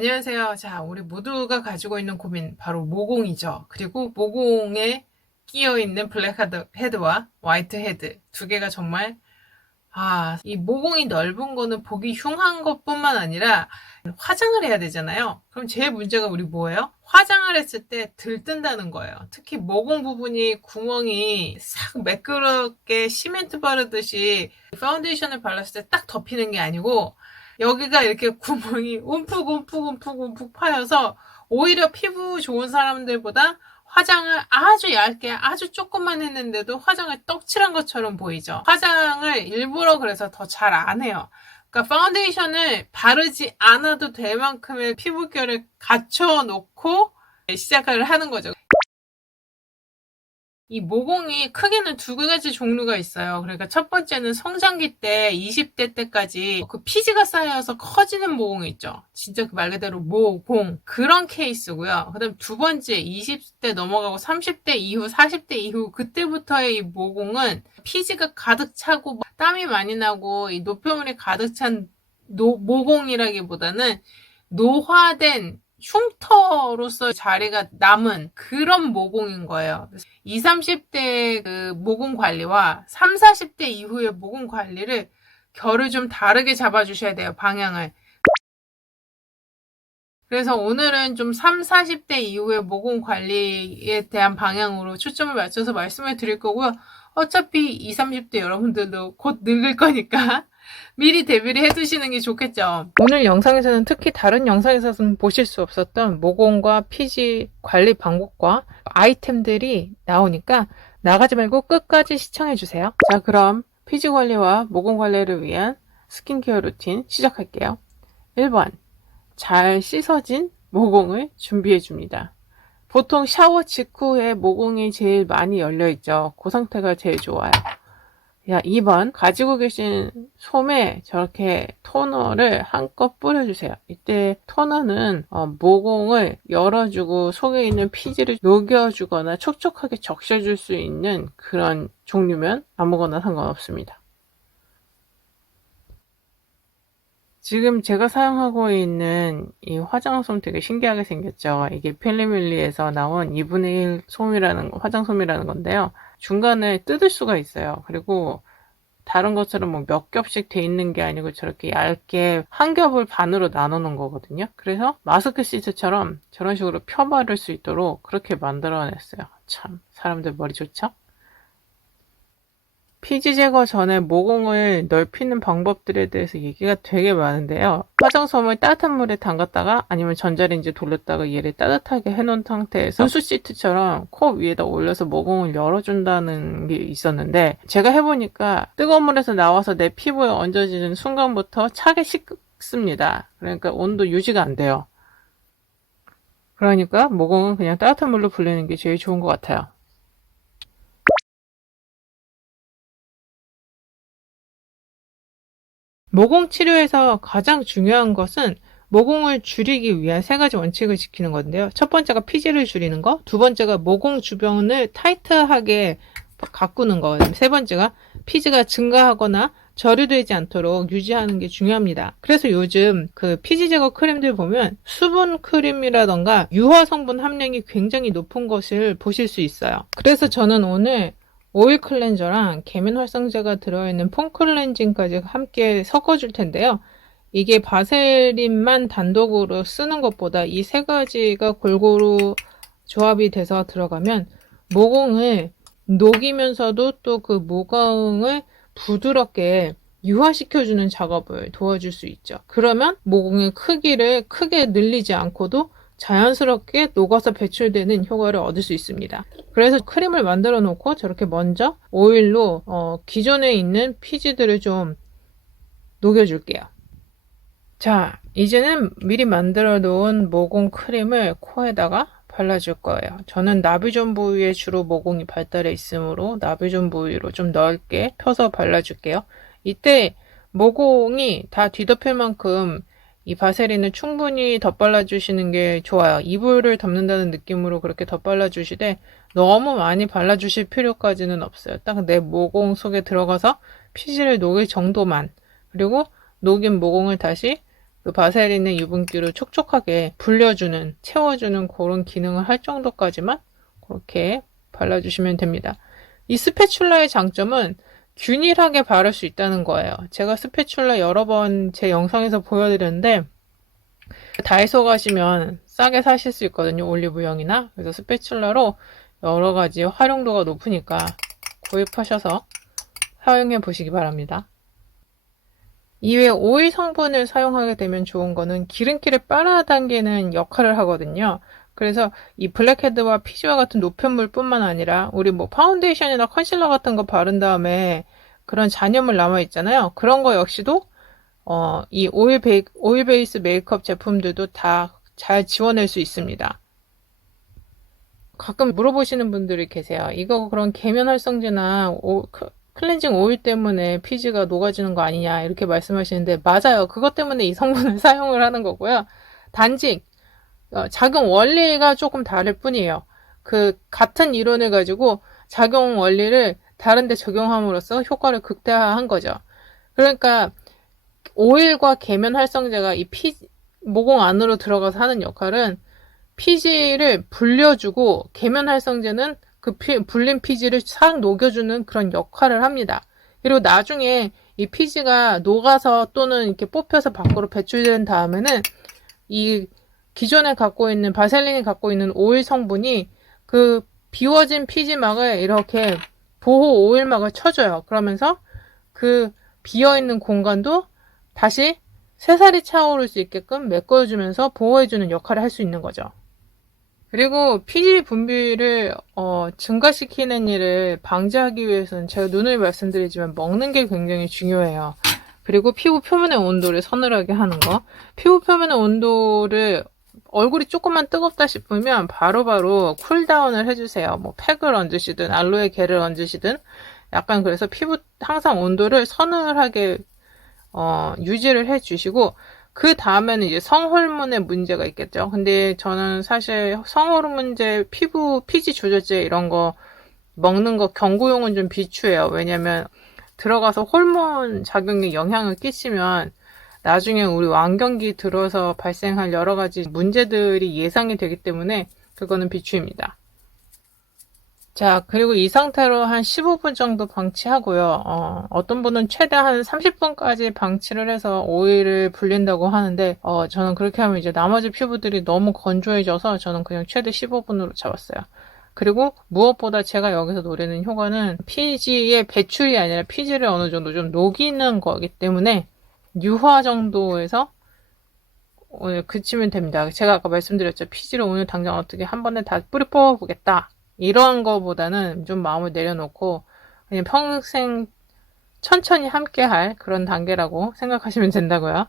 안녕하세요. 자, 우리 모두가 가지고 있는 고민, 바로 모공이죠. 그리고 모공에 끼어 있는 블랙 헤드와 화이트 헤드. 두 개가 정말, 이 모공이 넓은 거는 보기 흉한 것뿐만 아니라 화장을 해야 되잖아요. 그럼 제일 문제가 우리 뭐예요? 화장을 했을 때 들뜬다는 거예요. 특히 모공 부분이 구멍이 싹 매끄럽게 시멘트 바르듯이 파운데이션을 발랐을 때 딱 덮이는 게 아니고 여기가 이렇게 구멍이 움푹 파여서 오히려 피부 좋은 사람들보다 화장을 아주 얇게 아주 조금만 했는데도 화장을 떡칠한 것처럼 보이죠. 화장을 일부러 그래서 더 잘 안 해요. 그러니까 파운데이션을 바르지 않아도 될 만큼의 피부결을 갖춰 놓고 시작을 하는 거죠. 이 모공이 크게는 두 가지 종류가 있어요. 그러니까 첫 번째는 성장기 때 20대 때까지 그 피지가 쌓여서 커지는 모공이 있죠. 진짜 그 말 그대로 모공 그런 케이스고요. 그다음 두 번째 20대 넘어가고 30대 이후 40대 이후 그때부터의 이 모공은 피지가 가득 차고 땀이 많이 나고 이 노폐물이 가득 찬 모공이라기보다는 노화된 흉터로서 자리가 남은 그런 모공인 거예요. 20, 30대 그 모공 관리와 3, 40대 이후의 모공 관리를 결을 좀 다르게 잡아주셔야 돼요. 방향을. 그래서 오늘은 좀 3, 40대 이후의 모공 관리에 대한 방향으로 초점을 맞춰서 말씀을 드릴 거고요. 어차피 20, 30대 여러분들도 곧 늙을 거니까 미리 대비를 해두시는 게 좋겠죠. 오늘 영상에서는 특히 다른 영상에서는 보실 수 없었던 모공과 피지 관리 방법과 아이템들이 나오니까 나가지 말고 끝까지 시청해주세요. 자, 그럼 피지 관리와 모공 관리를 위한 스킨케어 루틴 시작할게요. 1번, 잘 씻어진 모공을 준비해줍니다. 보통 샤워 직후에 모공이 제일 많이 열려있죠. 그 상태가 제일 좋아요. 2번, 가지고 계신 솜에 저렇게 토너를 한껏 뿌려주세요. 이때 토너는 모공을 열어주고 속에 있는 피지를 녹여주거나 촉촉하게 적셔줄 수 있는 그런 종류면 아무거나 상관없습니다. 지금 제가 사용하고 있는 이 화장솜 되게 신기하게 생겼죠. 이게 필리밀리에서 나온 2분의 1 솜이라는 화장솜이라는 건데요. 중간에 뜯을 수가 있어요. 그리고 다른 것처럼 뭐 몇 겹씩 돼 있는 게 아니고 저렇게 얇게 한 겹을 반으로 나눠 놓은 거거든요. 그래서 마스크 시트처럼 저런 식으로 펴 바를 수 있도록 그렇게 만들어 냈어요. 참 사람들 머리 좋죠? 피지 제거 전에 모공을 넓히는 방법들에 대해서 얘기가 되게 많은데요. 화장솜을 따뜻한 물에 담갔다가 아니면 전자레인지 돌렸다가 얘를 따뜻하게 해놓은 상태에서 분수 시트처럼 코 위에다 올려서 모공을 열어준다는 게 있었는데 제가 해보니까 뜨거운 물에서 나와서 내 피부에 얹어지는 순간부터 차게 식습니다. 그러니까 온도 유지가 안 돼요. 그러니까 모공은 그냥 따뜻한 물로 불리는 게 제일 좋은 것 같아요. 모공 치료에서 가장 중요한 것은 모공을 줄이기 위한 세 가지 원칙을 지키는 건데요. 첫 번째가 피지를 줄이는 거, 두 번째가 모공 주변을 타이트하게 가꾸는 거, 세 번째가 피지가 증가하거나 절유되지 않도록 유지하는 게 중요합니다. 그래서 요즘 그 피지 제거 크림들 보면 수분 크림이라던가 유화 성분 함량이 굉장히 높은 것을 보실 수 있어요. 그래서 저는 오늘 오일 클렌저랑 계면 활성제가 들어있는 폼 클렌징까지 함께 섞어줄 텐데요. 이게 바세린만 단독으로 쓰는 것보다 이 세 가지가 골고루 조합이 돼서 들어가면 모공을 녹이면서도 또 그 모공을 부드럽게 유화시켜주는 작업을 도와줄 수 있죠. 그러면 모공의 크기를 크게 늘리지 않고도 자연스럽게 녹아서 배출되는 효과를 얻을 수 있습니다. 그래서 크림을 만들어 놓고 저렇게 먼저 오일로 기존에 있는 피지들을 좀 녹여줄게요. 자, 이제는 미리 만들어 놓은 모공 크림을 코에다가 발라줄 거예요. 저는 나비존 부위에 주로 모공이 발달해 있으므로 나비존 부위로 좀 넓게 펴서 발라줄게요. 이때 모공이 다 뒤덮일 만큼 이 바세린을 충분히 덧발라주시는 게 좋아요. 이불을 덮는다는 느낌으로 그렇게 덧발라주시되 너무 많이 발라주실 필요까지는 없어요. 딱 내 모공 속에 들어가서 피지를 녹일 정도만. 그리고 녹인 모공을 다시 그 바세린의 유분기를 촉촉하게 불려주는, 채워주는 그런 기능을 할 정도까지만 그렇게 발라주시면 됩니다. 이 스패츌라의 장점은 균일하게 바를 수 있다는 거예요. 제가 스패츌라 여러 번 제 영상에서 보여드렸는데 다이소 가시면 싸게 사실 수 있거든요. 올리브영이나. 그래서 스패츌라로 여러 가지 활용도가 높으니까 구입하셔서 사용해 보시기 바랍니다. 이외에 오일 성분을 사용하게 되면 좋은 거는 기름기를 빨아당기는 역할을 하거든요. 그래서 이 블랙헤드와 피지와 같은 노폐물 뿐만 아니라 우리 뭐 파운데이션이나 컨실러 같은 거 바른 다음에 그런 잔여물 남아있잖아요. 그런 거 역시도 이 오일 베이스 메이크업 제품들도 다 잘 지워낼 수 있습니다. 가끔 물어보시는 분들이 계세요. 이거 그런 계면 활성제나 클렌징 오일 때문에 피지가 녹아지는 거 아니냐 이렇게 말씀하시는데 맞아요. 그것 때문에 이 성분을 사용을 하는 거고요. 단지 작용 원리가 조금 다를 뿐이에요. 그 같은 이론을 가지고 작용 원리를 다른 데 적용함으로써 효과를 극대화한 거죠. 그러니까 오일과 계면 활성제가 이 모공 안으로 들어가서 하는 역할은 피지를 불려주고 계면 활성제는 그 불린 피지를 싹 녹여주는 그런 역할을 합니다. 그리고 나중에 이 피지가 녹아서 또는 이렇게 뽑혀서 밖으로 배출된 다음에는 이 기존에 갖고 있는 바셀린이 갖고 있는 오일 성분이 그 비워진 피지막을 이렇게 보호 오일막을 쳐줘요. 그러면서 그 비어있는 공간도 다시 새살이 차오를 수 있게끔 메꿔주면서 보호해주는 역할을 할 수 있는 거죠. 그리고 피지 분비를 증가시키는 일을 방지하기 위해서는 제가 누누이 말씀드리지만 먹는 게 굉장히 중요해요. 그리고 피부 표면의 온도를 서늘하게 하는 거. 피부 표면의 온도를 얼굴이 조금만 뜨겁다 싶으면 바로바로 쿨다운을 해주세요. 뭐 팩을 얹으시든 알로에 겔을 얹으시든 약간 그래서 피부 항상 온도를 서늘하게 유지를 해주시고 그 다음에는 이제 성호르몬의 문제가 있겠죠. 근데 저는 사실 성호르몬제, 피지 조절제 이런 거 먹는 거 경구용은 좀 비추해요. 왜냐면 들어가서 호르몬 작용에 영향을 끼치면 나중에 우리 완경기 들어서 발생할 여러 가지 문제들이 예상이 되기 때문에 그거는 비추입니다. 자, 그리고 이 상태로 한 15분 정도 방치하고요. 어떤 분은 최대한 30분까지 방치를 해서 오일을 불린다고 하는데, 저는 그렇게 하면 이제 나머지 피부들이 너무 건조해져서 저는 그냥 최대 15분으로 잡았어요. 그리고 무엇보다 제가 여기서 노리는 효과는 피지의 배출이 아니라 피지를 어느 정도 좀 녹이는 거기 때문에 유화 정도에서 오늘 그치면 됩니다. 제가 아까 말씀드렸죠. 피지를 오늘 당장 어떻게 한 번에 다 뿌리 뽑아보겠다. 이런 거보다는 좀 마음을 내려놓고 그냥 평생 천천히 함께 할 그런 단계라고 생각하시면 된다고요.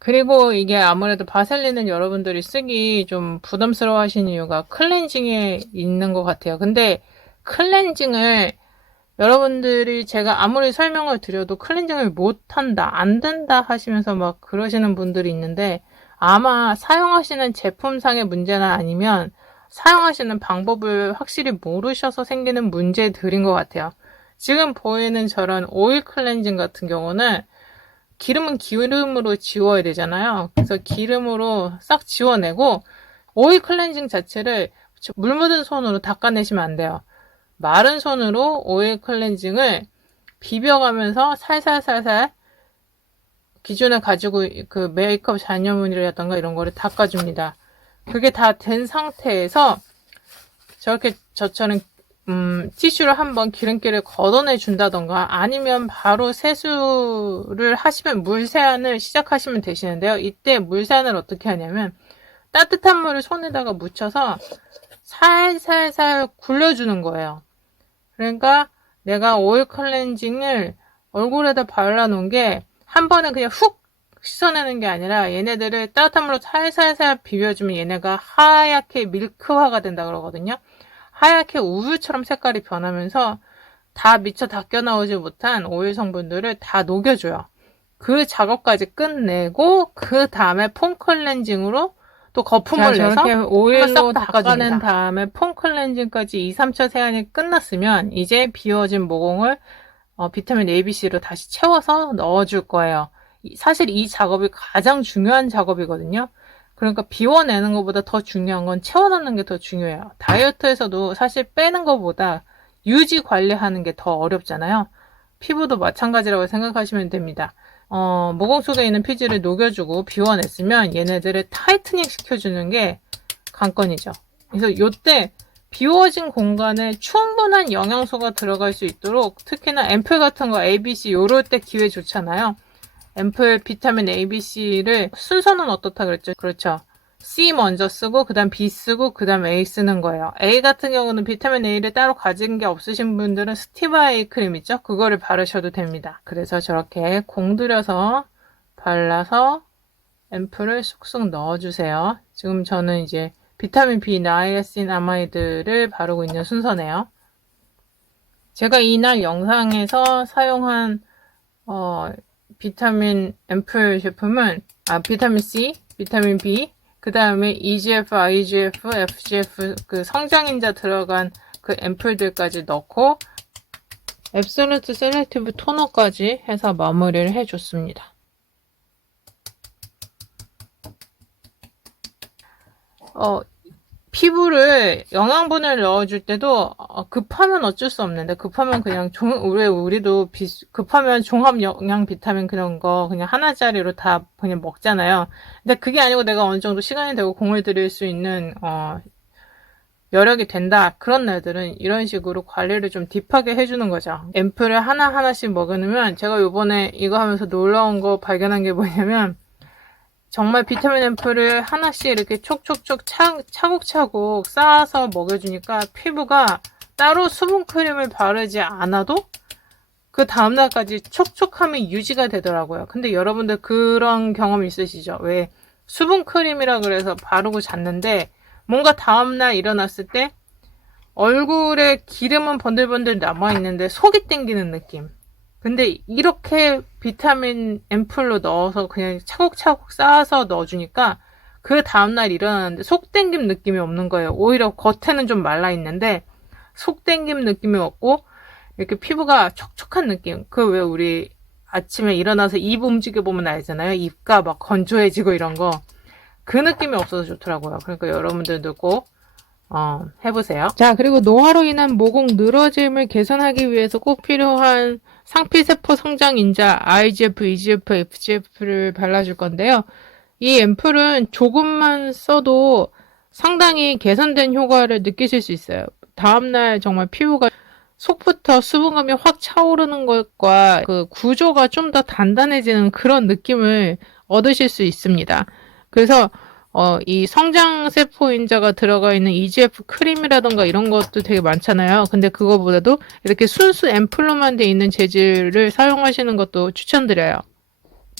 그리고 이게 아무래도 바셀린은 여러분들이 쓰기 좀 부담스러워 하시는 이유가 클렌징에 있는 것 같아요. 근데 클렌징을 여러분들이 제가 아무리 설명을 드려도 클렌징을 못한다, 안 된다 하시면서 막 그러시는 분들이 있는데 아마 사용하시는 제품상의 문제나 아니면 사용하시는 방법을 확실히 모르셔서 생기는 문제들인 것 같아요. 지금 보이는 저런 오일 클렌징 같은 경우는 기름은 기름으로 지워야 되잖아요. 그래서 기름으로 싹 지워내고 오일 클렌징 자체를 물 묻은 손으로 닦아내시면 안 돼요. 마른 손으로 오일 클렌징을 비벼가면서 살살살살 기존에 가지고 그 메이크업 잔여물이라던가 이런 거를 닦아줍니다. 그게 다 된 상태에서 저렇게 저처럼 티슈를 한번 기름기를 걷어내 준다던가 아니면 바로 세수를 하시면 물세안을 시작하시면 되시는데요. 이때 물세안을 어떻게 하냐면 따뜻한 물을 손에다가 묻혀서 살살살 굴려주는 거예요. 그러니까 내가 오일 클렌징을 얼굴에다 발라놓은 게 한 번에 그냥 훅 씻어내는 게 아니라 얘네들을 따뜻한 물로 살살살 비벼주면 얘네가 하얗게 밀크화가 된다 그러거든요. 하얗게 우유처럼 색깔이 변하면서 다 미처 닦여 나오지 못한 오일 성분들을 다 녹여줘요. 그 작업까지 끝내고 그 다음에 폼 클렌징으로 또 거품을 내서 오일로 닦아낸 다음에 폼 클렌징까지 2, 3차 세안이 끝났으면 이제 비워진 모공을 비타민 A, B, C로 다시 채워서 넣어줄 거예요. 사실 이 작업이 가장 중요한 작업이거든요. 그러니까 비워내는 것보다 더 중요한 건 채워넣는 게 더 중요해요. 다이어트에서도 사실 빼는 것보다 유지 관리하는 게 더 어렵잖아요. 피부도 마찬가지라고 생각하시면 됩니다. 모공 속에 있는 피지를 녹여주고 비워냈으면 얘네들을 타이트닝 시켜주는 게 관건이죠. 그래서 이때 비워진 공간에 충분한 영양소가 들어갈 수 있도록, 특히나 앰플 같은 거 ABC 요럴 때 기회 좋잖아요. 앰플 비타민 ABC를 순서는 어떻다 그랬죠? 그렇죠. C 먼저 쓰고 그 다음 B 쓰고 그 다음 A 쓰는 거예요. A 같은 경우는 비타민 A를 따로 가진 게 없으신 분들은 스티바 A 크림 있죠? 그거를 바르셔도 됩니다. 그래서 저렇게 공들여서 발라서 앰플을 쑥쑥 넣어주세요. 지금 저는 이제 비타민 B 나이아신 아마이드를 바르고 있는 순서네요. 제가 이날 영상에서 사용한 비타민 앰플 제품은 비타민 C, 비타민 B, 그 다음에 EGF, IGF, FGF 그 성장인자 들어간 그 앰플들까지 넣고 앱솔루트 셀렉티브 토너까지 해서 마무리를 해줬습니다. 피부를 영양분을 넣어줄 때도 급하면 어쩔 수 없는데, 급하면 그냥 우리도 급하면 종합 영양 비타민 그런 거 그냥 하나짜리로 다 그냥 먹잖아요. 근데 그게 아니고 내가 어느 정도 시간이 되고 공을 들일 수 있는 여력이 된다, 그런 날들은 이런 식으로 관리를 좀 딥하게 해주는 거죠. 앰플을 하나하나씩 먹으면, 제가 요번에 이거 하면서 놀라운 거 발견한 게 뭐냐면, 정말 비타민 앰플을 하나씩 이렇게 촉촉촉 차곡차곡 쌓아서 먹여주니까 피부가 따로 수분크림을 바르지 않아도 그 다음날까지 촉촉함이 유지가 되더라고요. 근데 여러분들 그런 경험 있으시죠? 왜 수분크림이라 그래서 바르고 잤는데 뭔가 다음날 일어났을 때 얼굴에 기름은 번들번들 남아있는데 속이 땡기는 느낌. 근데 이렇게 비타민 앰플로 넣어서 그냥 차곡차곡 쌓아서 넣어주니까 그 다음날 일어나는데 속 땡김 느낌이 없는 거예요. 오히려 겉에는 좀 말라있는데 속 땡김 느낌이 없고 이렇게 피부가 촉촉한 느낌. 그 왜 우리 아침에 일어나서 입 움직여보면 알잖아요. 입가 막 건조해지고 이런 거. 그 느낌이 없어서 좋더라고요. 그러니까 여러분들도 꼭 해보세요. 자, 그리고 노화로 인한 모공 늘어짐을 개선하기 위해서 꼭 필요한 상피세포 성장인자 IGF, EGF, FGF를 발라줄 건데요. 이 앰플은 조금만 써도 상당히 개선된 효과를 느끼실 수 있어요. 다음날 정말 피부가 속부터 수분감이 확 차오르는 것과 그 구조가 좀 더 단단해지는 그런 느낌을 얻으실 수 있습니다. 그래서 이 성장세포인자가 들어가 있는 EGF 크림이라던가 이런 것도 되게 많잖아요. 근데 그거보다도 이렇게 순수 앰플로만 돼 있는 재질을 사용하시는 것도 추천드려요.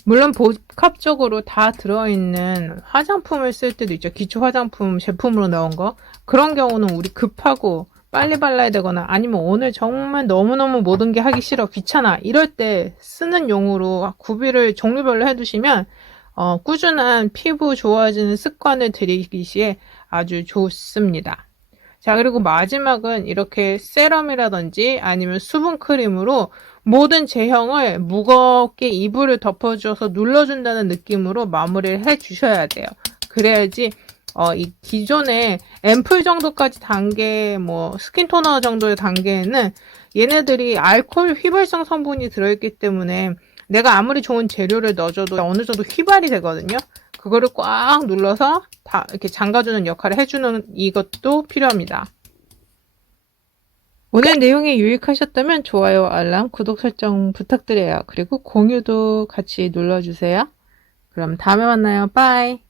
물론 복합적으로 다 들어있는 화장품을 쓸 때도 있죠. 기초 화장품 제품으로 나온 거. 그런 경우는 우리 급하고 빨리 발라야 되거나 아니면 오늘 정말 너무너무 모든 게 하기 싫어, 귀찮아, 이럴 때 쓰는 용으로 구비를 종류별로 해두시면 꾸준한 피부 좋아지는 습관을 들이기 시에 아주 좋습니다. 자, 그리고 마지막은 이렇게 세럼이라든지 아니면 수분크림으로 모든 제형을 무겁게 이불을 덮어줘서 눌러준다는 느낌으로 마무리를 해주셔야 돼요. 그래야지 이 기존의 앰플 정도까지 단계, 스킨토너 정도의 단계에는 얘네들이 알코올 휘발성 성분이 들어있기 때문에 내가 아무리 좋은 재료를 넣어줘도 어느 정도 휘발이 되거든요. 그거를 꽉 눌러서 다 이렇게 잠가주는 역할을 해주는 이것도 필요합니다. 오늘 내용이 유익하셨다면 좋아요, 알람, 구독 설정 부탁드려요. 그리고 공유도 같이 눌러주세요. 그럼 다음에 만나요. 빠이.